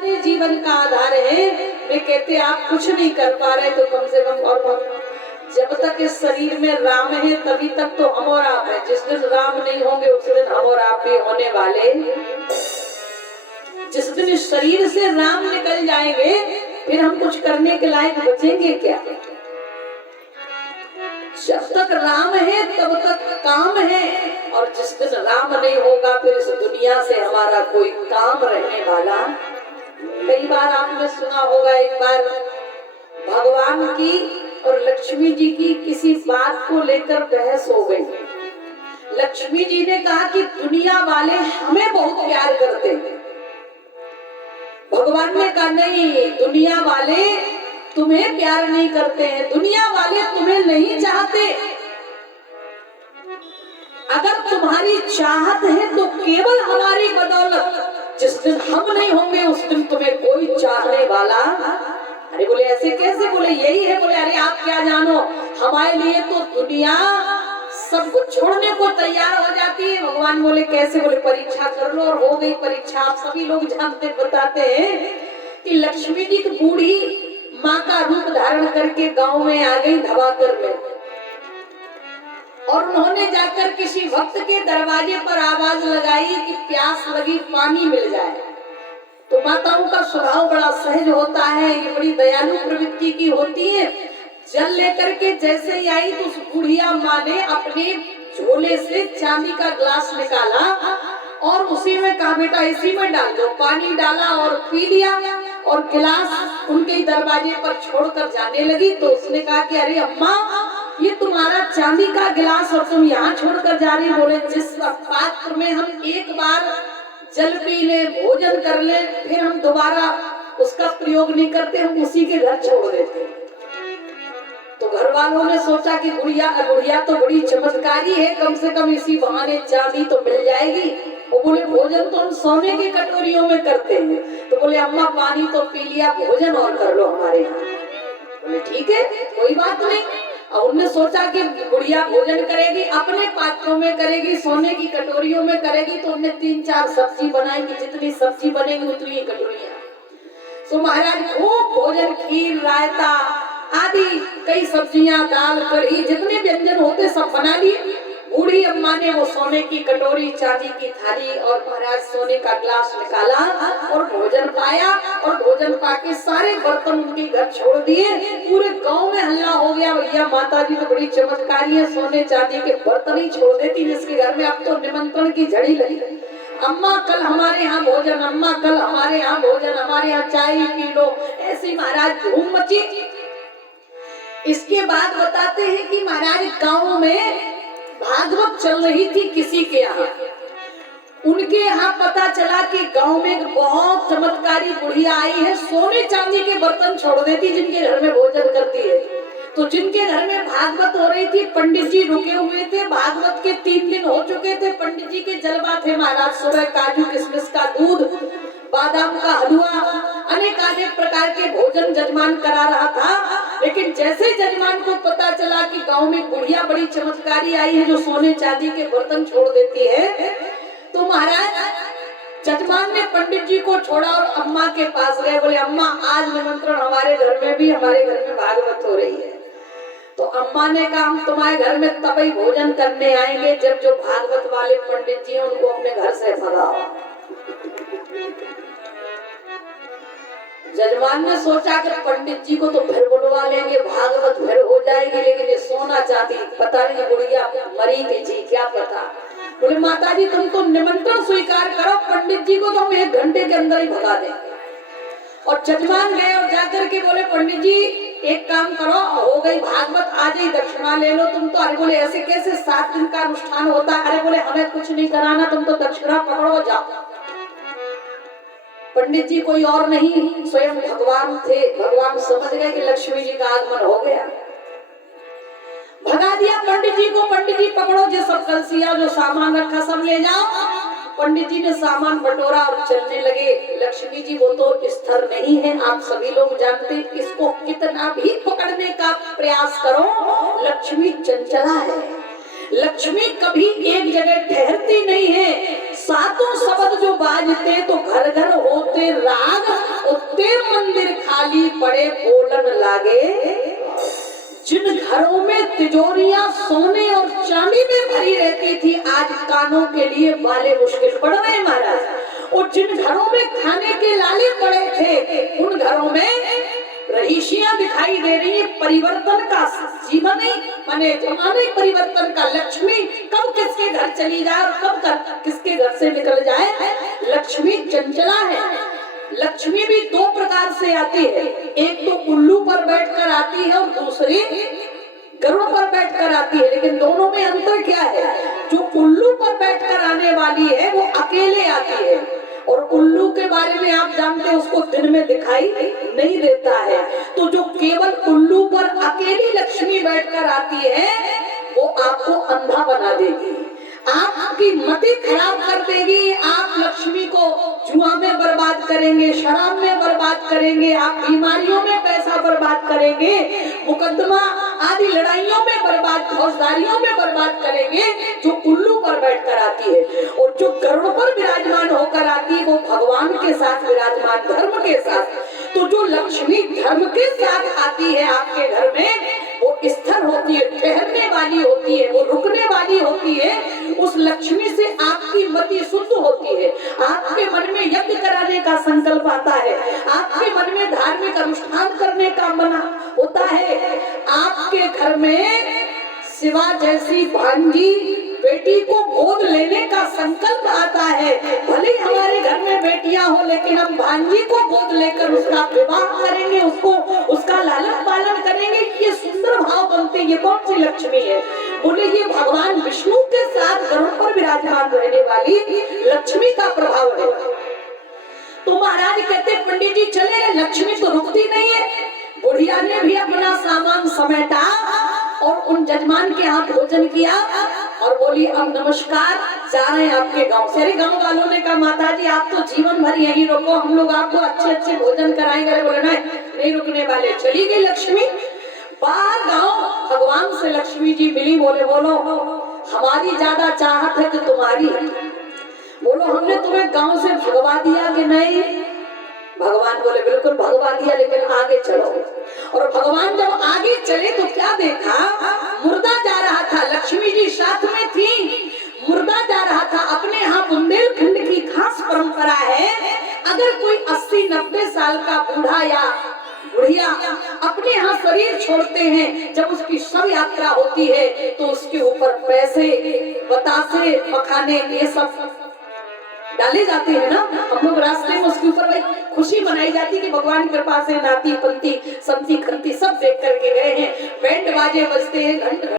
हमारे जीवन का आधार है। वे कहते आप कुछ नहीं कर पा रहे तो कम से कम, और जब तक इस शरीर में राम है तभी तक तो हम और आप है। जिस दिन राम नहीं होंगे उस दिन हम और आप भी होने वाले। जिस दिन इस शरीर से राम निकल जाएंगे फिर हम कुछ करने के लायक बचेंगे क्या? जब तक राम है तब तक काम है, और जिस दिन राम नहीं होगा फिर इस दुनिया से हमारा कोई काम रहने वाला। कई बार आपने सुना होगा, एक बार भगवान की और लक्ष्मी जी की किसी बात को लेकर बहस हो गई। लक्ष्मी जी ने कहा कि दुनिया वाले हमें बहुत प्यार करते हैं। भगवान ने कहा नहीं, दुनिया वाले तुम्हें प्यार नहीं करते हैं, दुनिया वाले तुम्हें नहीं चाहते। अगर तुम्हारी चाहत है तो केवल हमारी बदौलत, जिस दिन हम नहीं होंगे उस दिन तुम्हें कोई चाहने वाला। अरे बोले ऐसे कैसे? बोले यही है। बोले अरे आप क्या जानो, हमारे लिए तो दुनिया सब कुछ छोड़ने को तैयार हो जाती है। भगवान बोले कैसे? बोले परीक्षा कर लो, और हो गई परीक्षा। आप सभी लोग जानते बताते हैं कि लक्ष्मी जी की बूढ़ी माँ का रूप धारण करके गांव में आ गई धवाकर में, और उन्होंने जाकर किसी भक्त के दरवाजे पर आवाज लगाई कि प्यास लगी, पानी मिल जाए। तो माताओं का स्वभाव बड़ा सहज होता है, ये बड़ी दयालु प्रवृत्ति की होती है। जल लेकर के जैसे ही आई तो उस बुढ़िया माँ ने अपने झोले से चांदी का ग्लास निकाला और उसी में कहा बेटा इसी में डाल दो। पानी डाला और पी लिया, और गिलास उनके दरवाजे पर छोड़कर जाने लगी। तो उसने कहा कि अरे अम्मा, ये तुम्हारा चांदी का गिलास और तुम यहाँ छोड़कर जा रही। बोले जिस पात्र में हम एक बार जल पी ले, भोजन कर ले, फिर हम दोबारा उसका प्रयोग नहीं करते, हम उसी के घर छोड़ देते। तो घर वालों ने सोचा कि बुढ़िया तो बड़ी चमत्कारी है, कम से कम इसी बहाने चांदी तो मिल जाएगी। वो बोले भोजन तो हम सोने की कटोरियों में करते हैं। तो बोले अम्मा पानी तो पी लिया, भोजन और कर लो हमारे यहाँ। बोले ठीक है, कोई बात नहीं। और उन्होंने सोचा कि बुढ़िया भोजन करेगी, अपने पात्रों में करेगी, सोने की कटोरियों में करेगी। तो उन्हें 3-4 सब्जी बनाएगी, जितनी सब्जी बनेगी उतनी कटोरियां। तो महाराज खूब भोजन, खीर, रायता आदि कई सब्जियां, दाल, कढ़ी, जितने व्यंजन होते सब बना लिए। बूढ़ी अम्मा ने वो सोने की कटोरी, चांदी की थाली और महाराज सोने का ग्लास निकाला और भोजन पाया, और भोजन पाके सारे बर्तन उनके घर छोड़ दिए। पूरे गांव में हल्ला हो गया, भैया माता जी तो बड़ी चमत्कारी है, सोने चांदी के बर्तन ही छोड़ देती जिसके घर में। अब तो निमंत्रण की झड़ी लगी। अम्मा कल हमारे यहाँ भोजन, अम्मा कल हमारे यहाँ भोजन, हमारे यहाँ चाय पी लो। ऐसी महाराज धूम मची। इसके बाद बताते हैं कि महाराज गांव में भागवत चल रही थी किसी के यहाँ। उनके यहाँ पता चला कि गांव में एक बहुत चमत्कारी बुढ़िया आई है, सोने चांदी के बर्तन छोड़ देती जिनके घर में भोजन करती है। तो जिनके घर में भागवत हो रही थी, पंडित जी रुके हुए थे, भागवत के 3 दिन हो चुके थे। पंडित जी के जलवा थे महाराज, सुबह काजू किशमिश का दूध, बादाम का हलवा, अनेक प्रकार के भोजन जजमान करा रहा था। लेकिन जैसे जजमान को पता चला कि गांव में बुढ़िया बड़ी चमत्कारी आई है जो सोने चांदी के बर्तन छोड़ देती है, तो महाराज जजमान ने पंडित जी को छोड़ा और अम्मा के पास गए। बोले अम्मा आज निमंत्रण हमारे घर में भी, हमारे घर में भागवत हो रही है। तो अम्मा ने कहा हम तुम्हारे घर में तभी भोजन करने आएंगे जब जो भागवत वाले पंडित जी हैं उनको अपने घर से भगाओ। जजमान ने सोचा कि पंडित जी को तो फिर बुलवा लेंगे, भागवत फिर हो जाएगी, लेकिन ये सोना चांदी पता नहीं बुढ़िया मरी थी जी, क्या पता। बोले माता जी तुम तो निमंत्रण स्वीकार करो, पंडित जी को तो हम 1 घंटे के अंदर ही भगा देंगे। और जजमान गए और जाकर के बोले पंडित जी एक काम करो, हो गई भागवत, आज ही दक्षिणा ले लो तुम तो। अरे बोले ऐसे कैसे, 7 दिन का अनुष्ठान होता है। अरे बोले हमें कुछ नहीं कराना, तुम तो दक्षिणा पकड़ो जाओ। पंडित जी कोई और नहीं स्वयं भगवान थे। भगवान समझ गए कि लक्ष्मी जी का आगमन हो गया, भगा दिया पंडित जी को। पंडित जी पकड़ो, जो सब कलसिया जो सामान रखा सब ले जाओ। पंडित जी ने सामान बटोरा और चलने लगे। लक्ष्मी जी वो तो स्थिर नहीं है, आप सभी लोग जानते, इसको कितना भी पकड़ने का प्रयास करो, लक्ष्मी चंचला है। लक्ष्मी कभी एक जगह ठहरती नहीं है। सातों शब्द जो बाजते तो घर घर होते राग, खाली पड़े बोलन लागे। जिन घरों में तिजोरियां सोने और चांदी में भरी रहती थी, आज कानों के लिए बाले मुश्किल पड़ रहे हैं महाराज। और जिन घरों में खाने के लाले पड़े थे, उन घरों में रहीशियां दिखाई दे रही है। परिवर्तन का जीवन ही माने जमाने परिवर्तन का। लक्ष्मी कब किसके घर चली जाए और कब किसके घर से निकल जाए। लक्ष्मी चंचला है। लक्ष्मी भी दो प्रकार से आती है, एक तो उल्लू पर बैठकर आती है और दूसरी गरुड़ पर बैठकर आती है। लेकिन दोनों में अंतर क्या है? जो उल्लू पर बैठकर आने वाली है वो अकेले आती है, और उल्लू के बारे में आप जानते हैं उसको दिन में दिखाई नहीं देता है। तो जो केवल उल्लू पर अकेली लक्ष्मी बैठकर आती है वो आपको अंधा बना देगी, आपकी मति खराब कर देगी। आप लक्ष्मी को जुआ में बर्बाद करेंगे, शराब में बर्बाद करेंगे, आप बीमारियों में पैसा बर्बाद करेंगे, मुकदमा आदि लड़ाइयों में बर्बाद, फौजदारियों में बर्बाद करेंगे। जो उल्लू पर बैठकर आती है, और जो गरुड़ पर विराजमान होकर आती है वो भगवान के साथ विराजमान, धर्म के साथ। तो जो लक्ष्मी धर्म के साथ आती है आपके घर में, वो स्थिर होती है, ठहरने वाली होती है, वो रुकने वाली होती है। उस लक्ष्मी से आपकी मति शुद्ध होती है, आपके मन में यज्ञ कराने का संकल्प आता है, आपके मन में धार्मिक अनुष्ठान करने का मन होता है। आपके घर में शिवा जैसी भांजी बेटी को गोद लेने का संकल्प आता है। भले हमारे घर में बेटियां हो, लेकिन हम भांजी को गोद लेकर उसका विवाह करेंगे, उसको उसका लालन पालन करेंगे। ये सुंदर भाव बनते हैं। ये कौन सी लक्ष्मी है? बोले ये भगवान विष्णु के साथ गरुड़ पर विराजमान रहने वाली लक्ष्मी का प्रभाव है। तो महाराज कहते पंडित जी चले, लक्ष्मी तो रुकती नहीं है। बुढ़िया ने भी अपना सामान समेटा और उन जजमान के यहाँ भोजन किया और बोली अब नमस्कार, जा रहे हैं आपके गांव से। अरे गांव वालों ने कहा माता जी आप तो जीवन भर यहीं रुको, हम लोग आपको अच्छे अच्छे भोजन कराएंगे। बोले नहीं रुकने वाले। चली गई लक्ष्मी बाहर गांव। भगवान से लक्ष्मी जी मिली, बोले बोलो हमारी ज्यादा चाहत है कि तुम्हारी? बोलो हमने तुम्हें गांव से भगवा दिया कि नहीं? भगवान बोले बिल्कुल भगवा दिया, लेकिन आगे चलो। और भगवान जब आगे चले तो क्या देखा? मुर्दा जा रहा था, लक्ष्मी जी साथ में थी। मुर्दा जा रहा था। अपने यहाँ बुंदेलखंड की खास परंपरा है, अगर कोई 80-90 साल का बूढ़ा या बुढ़िया अपने यहाँ शरीर छोड़ते हैं, जब उसकी शव यात्रा होती है तो उसके ऊपर पैसे, बतासे, मखाने ये सब डाले जाते हैं ना। हम लोग रास्ते में उसके ऊपर भाई खुशी मनाई जाती है कि भगवान की कृपा से नाती पंथी समती खंती सब देख करके गए हैं। बैंड बाजे बजते हैं, घंट